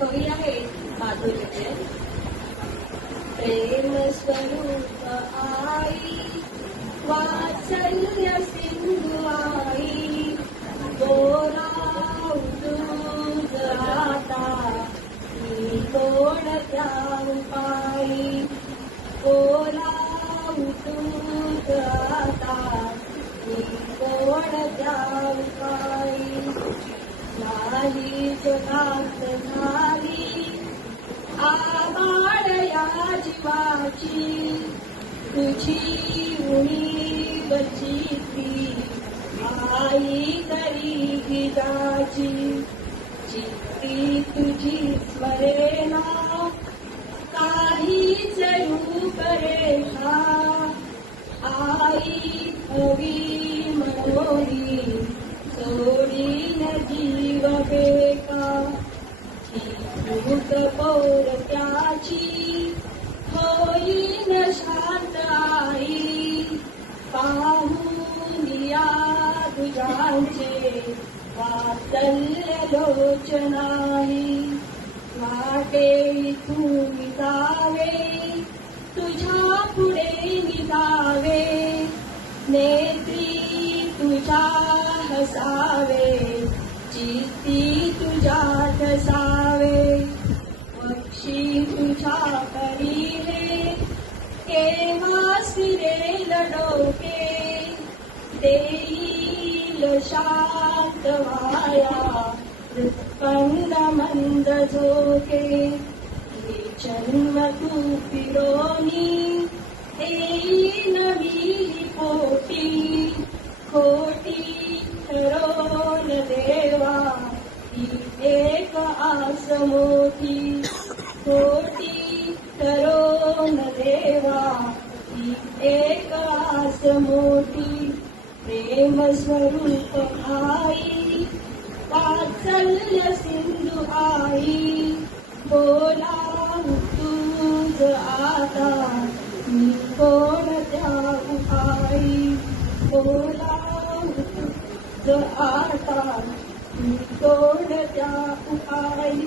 कवी आहे माधुरीचे. प्रेम स्वरूप आई वात्सल्य सिंधू आई गोरा दूध आता मी कोण त्या पायी गोरा दूध आता मी कोण त्या पायी नाही जगात झाली आभाळ या जीवाची तुझी उणीव चित्ती आई करी गीताची चित्ती तुझी स्मरेना काहीच रूप रेखा आई हवी मनोरी सोडीन जीव बेका भूत पौर त्याची होईन शांत आई पाहून या तुझ्यांचे वात्सल्य लोचनाही वाटे तू निघावे तुझ्या पुढे निघावे नेत्री तुझ्या हसावे चित्ती तुझ्या ठसावे पक्षी तुझ्या करीले केव्हा फिरेल डोके देईल शांत वाया हृत्पंद मंद झोके जन्म तू फिरोनी येईन मिली पोटी खोटी ठरोन देवा ही एक आस मोठी खोटी ठरोन देवा ही एक आस मोठी प्रेम स्वरूप आई वात्सल्य सिंधू आई बोला तुझ आता मी कोण त्या आई बोला तुझ आता मी कोण त्या आई